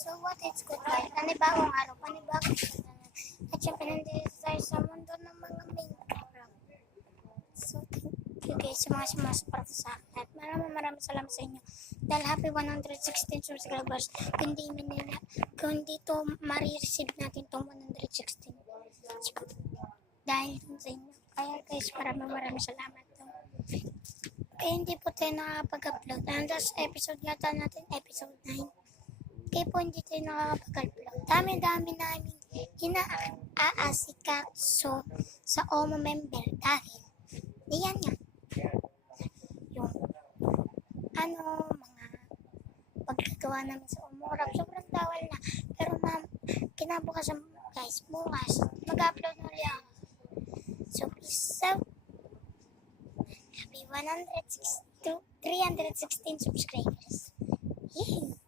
So what is good life? Panibagong araw, panibagong kasalanan. At syempre nandito tayo sa mundo ng mga Minecraft. So thank you guys sa mga sumasuporta sa akin. At maraming salamat sa inyo. Dahil happy 116 subscribers. Kung hindi to ma-receive natin itong 116. Dahil sa inyo. Kaya guys, maraming salamat. Hindi po tayo nakakapag-upload. And last episode yata natin, episode 9. Kaya po hindi tayo nakakapag-upload. Dami-dami namin inaasikaso sa OMO member dahil diyan nga yung mga pagkagawa namin sa OMO-Rap. Sobrang tawal na. Pero kinabukasan guys, bukas mag-upload na ulit ako. So please happy 316 subscribers. Yay!